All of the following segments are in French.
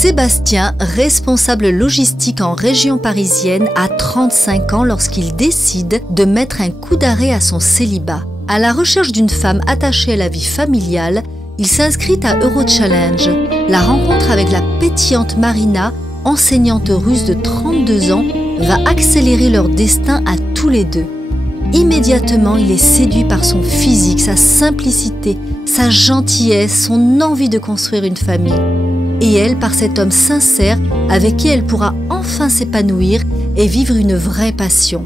Sébastien, responsable logistique en région parisienne, a 35 ans lorsqu'il décide de mettre un coup d'arrêt à son célibat. À la recherche d'une femme attachée à la vie familiale, il s'inscrit à Eurochallenge. La rencontre avec la pétillante Marina, enseignante russe de 32 ans, va accélérer leur destin à tous les deux. Immédiatement, il est séduit par son physique, sa simplicité, sa gentillesse, son envie de construire une famille. Et elle, par cet homme sincère avec qui elle pourra enfin s'épanouir et vivre une vraie passion.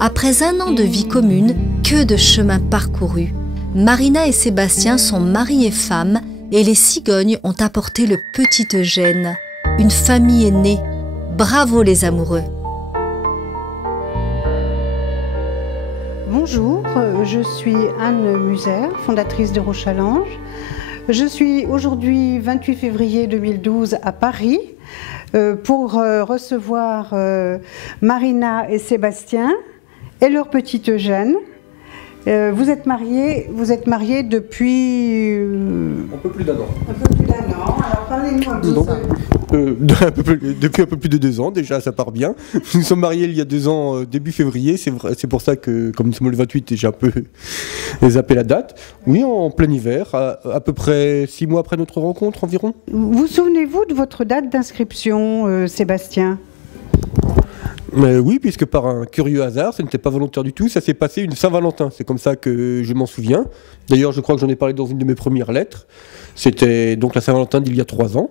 Après un an de vie commune, que de chemin parcouru. Marina et Sébastien sont mari et femme et les cigognes ont apporté le petit Eugène. Une famille est née. Bravo les amoureux! Bonjour, je suis Anne Muser, fondatrice d'Eurochallenge. Je suis aujourd'hui 28 février 2012 à Paris pour recevoir Marina et Sébastien et leur petit Eugène. Vous êtes mariés depuis... un peu plus d'un an. Un peu plus d'un an, alors parlez-nous un petit peu. Depuis un peu plus de 2 ans, déjà ça part bien. Nous sommes mariés il y a 2 ans, début février, c'est pour ça que, comme nous sommes le 28, j'ai un peu zappé la date. Oui, en plein hiver, à peu près 6 mois après notre rencontre environ. Vous souvenez-vous de votre date d'inscription, Sébastien ? Oui, puisque par un curieux hasard, ce n'était pas volontaire du tout, ça s'est passé une Saint-Valentin, c'est comme ça que je m'en souviens. D'ailleurs, je crois que j'en ai parlé dans une de mes premières lettres. C'était donc la Saint-Valentin d'il y a 3 ans.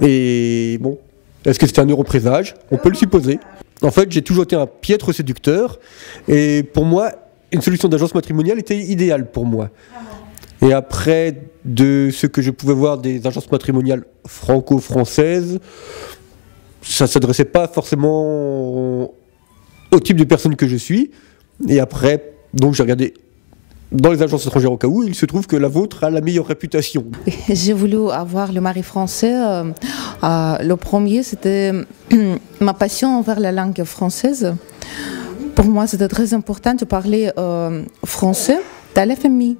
Et bon, est-ce que c'était un heureux présage? On peut le supposer. En fait, j'ai toujours été un piètre séducteur, et pour moi, une solution d'agence matrimoniale était idéale pour moi. Et après, de ce que je pouvais voir des agences matrimoniales franco-françaises, ça ne s'adressait pas forcément au type de personne que je suis. Et après, donc j'ai regardé dans les agences étrangères au cas où, il se trouve que la vôtre a la meilleure réputation. J'ai voulu avoir le mari français. Le premier, c'était ma passion envers la langue française. Pour moi, c'était très important de parler français dans la famille.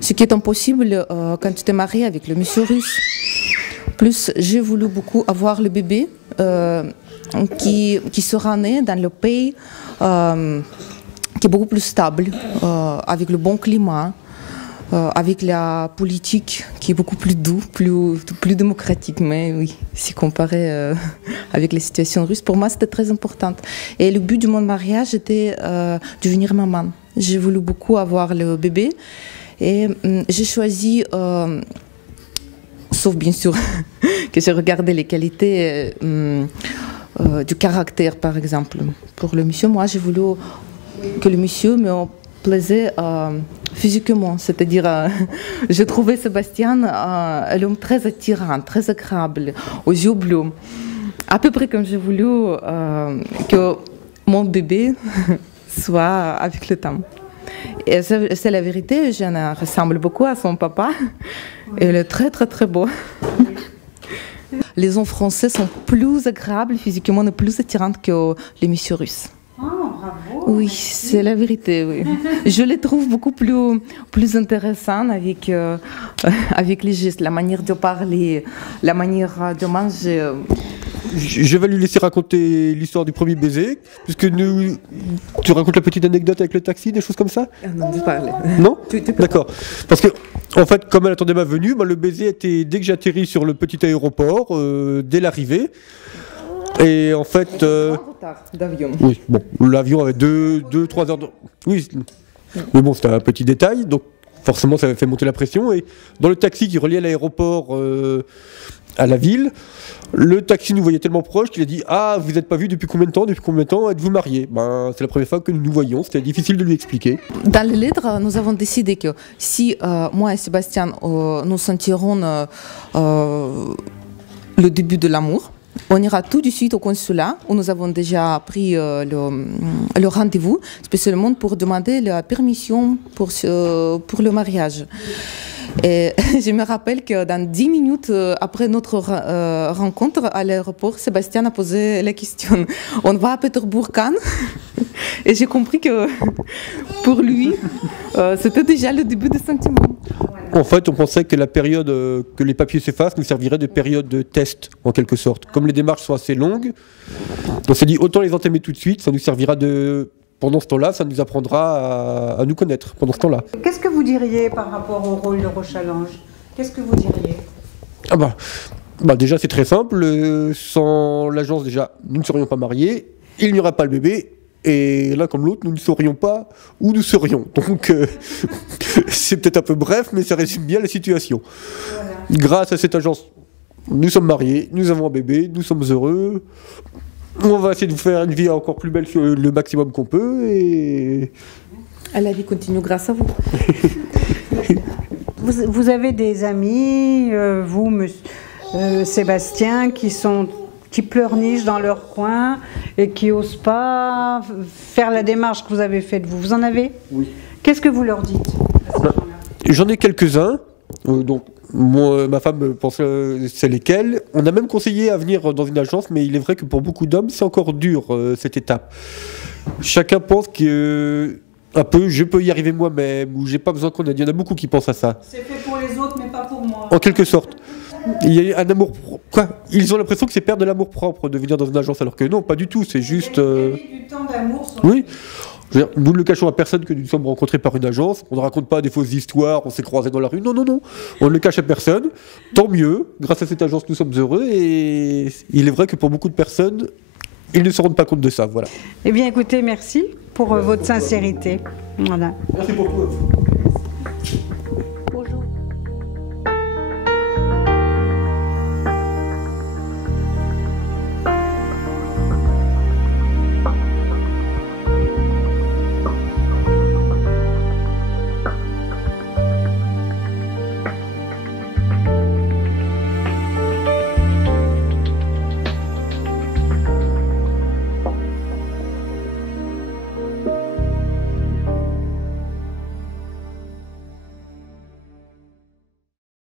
Ce qui est impossible quand tu t'es marié avec le monsieur russe. Plus, j'ai voulu beaucoup avoir le bébé qui sera né dans le pays qui est beaucoup plus stable, avec le bon climat, avec la politique qui est beaucoup plus douce, plus démocratique. Mais oui, si comparé avec les situations russes, pour moi c'était très important. Et le but de mon mariage était de devenir maman. J'ai voulu beaucoup avoir le bébé et j'ai choisi... sauf bien sûr que j'ai regardé les qualités du caractère, par exemple. Pour le monsieur, moi, j'ai voulu que le monsieur me plaisait physiquement. C'est-à-dire, j'ai trouvé Sébastien un homme très attirant, très agréable, aux yeux bleus. À peu près comme j'ai voulu que mon bébé soit avec le temps. Et c'est la vérité, je ressemble beaucoup à son papa. Et il est très très très beau. Les hommes français sont plus agréables physiquement et plus attirants que les messieurs russes. Oh, bravo. Oui, c'est la vérité, oui. Je les trouve beaucoup plus intéressants avec les gestes, la manière de parler, la manière de manger. Je vais lui laisser raconter l'histoire du premier baiser, puisque tu racontes la petite anecdote avec le taxi, des choses comme ça? Non, je parle. Non? D'accord. Parce que, en fait, comme elle attendait ma venue, le baiser était dès que j'ai atterri sur le petit aéroport, dès l'arrivée. Et en fait... d'avion. Oui, bon, l'avion avait 2-3 heures de... Oui, mais bon, c'était un petit détail, donc forcément ça avait fait monter la pression. Et dans le taxi qui reliait l'aéroport à la ville, le taxi nous voyait tellement proche qu'il a dit « Ah, vous n'êtes pas vus depuis combien de temps êtes-vous mariés ?» C'est la première fois que nous nous voyons, c'était difficile de lui expliquer. Dans les lettres, nous avons décidé que si moi et Sébastien nous sentirons le début de l'amour, on ira tout de suite au consulat où nous avons déjà pris le rendez-vous, spécialement pour demander la permission pour le mariage. Et je me rappelle que dans 10 minutes après notre rencontre à l'aéroport, Sébastien a posé la question « On va à Pétersbourg quand ?» Et j'ai compris que pour lui, c'était déjà le début du sentiment. Voilà. En fait, on pensait que la période que les papiers s'effacent nous servirait de période de test, en quelque sorte. Comme les démarches sont assez longues, on s'est dit autant les entamer tout de suite, ça nous servira de... Pendant ce temps-là, ça nous apprendra à nous connaître, pendant ce temps-là. Qu'est-ce que vous diriez par rapport au rôle de Rochallenge? Qu'est-ce que vous diriez? Déjà, c'est très simple. Sans l'agence, déjà, nous ne serions pas mariés, il n'y aura pas le bébé, et l'un comme l'autre, nous ne saurions pas où nous serions. Donc, c'est peut-être un peu bref, mais ça résume bien la situation. Voilà. Grâce à cette agence, nous sommes mariés, nous avons un bébé, nous sommes heureux. On va essayer de vous faire une vie encore plus belle le maximum qu'on peut. Et... La vie continue grâce à vous. Vous avez des amis, vous, Sébastien, qui pleurnichent dans leur coin et qui n'osent pas faire la démarche que vous avez faite. Vous en avez? Oui. Qu'est-ce que vous leur dites à ces gens-là? J'en ai quelques-uns. Donc, ma femme pense c'est lesquels. On a même conseillé à venir dans une agence, mais il est vrai que pour beaucoup d'hommes, c'est encore dur cette étape. Chacun pense que un peu, je peux y arriver moi-même, ou j'ai pas besoin qu'on aide. Il y en a beaucoup qui pensent à ça. C'est fait pour les autres, mais pas pour moi. En quelque sorte. Il y a un amour... Quoi? Ils ont l'impression que c'est perdre de l'amour propre de venir dans une agence, alors que non, pas du tout. C'est juste... Du temps d'amour. Oui. Nous ne le cachons à personne que nous nous sommes rencontrés par une agence. On ne raconte pas des fausses histoires, on s'est croisés dans la rue. Non, non, non. On ne le cache à personne. Tant mieux. Grâce à cette agence, nous sommes heureux. Et il est vrai que pour beaucoup de personnes, ils ne se rendent pas compte de ça. Voilà. Eh bien, écoutez, merci pour votre sincérité. Voilà. Merci beaucoup.